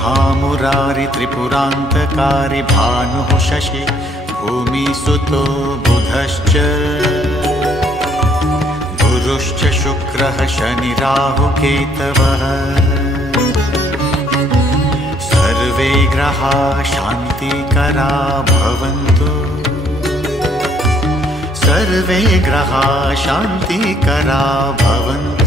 ब्रह्मा मुरारि त्रिपुरान्तकारी भानुः शशि भूमिसुतो बुधश्च गुरुश्च शुक्रः शनिराहुकेतवः सर्वे ग्रहा शान्तिकरा भवन्तु सर्वे ग्रहा शान्तिकरा भवन्तु।